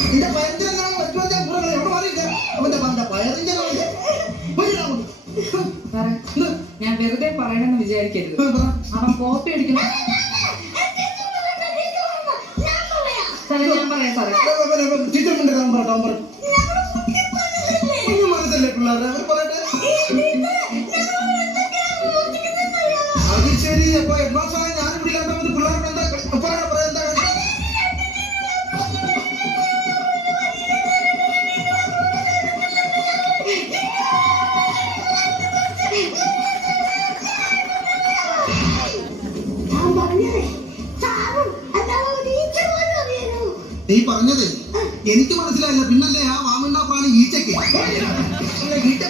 നിന്റെ പയറിഞ്ചനാണ് പറ്റുവാൻ കൂടെ എവിടെ മാറിയില്ല അവന്റെ പയറിഞ്ചനാണ്. ഞാൻ വെറുതെ പറയണമെന്ന് വിചാരിക്കരുത്. അവൻ കോപ്പി അടിക്കണം. സാറേ ഞാൻ പറയാം സാറേ. മനസ്സല്ലേ പിള്ളേരെ അവർ പറയട്ടെ. അത് ശരി. അപ്പൊ ഹെഡ്മാസ്റ്ററായ ഞാനും പിള്ളേരുടെ പിള്ളേർക്ക് എന്താ പറയാ എന്താ നീ പറഞ്ഞത് എനിക്ക് മനസ്സിലായില്ല. പിന്നല്ലേ ആ വാമണ്ണ പ്രാണി ഈച്ചയ്ക്ക് ഈറ്റ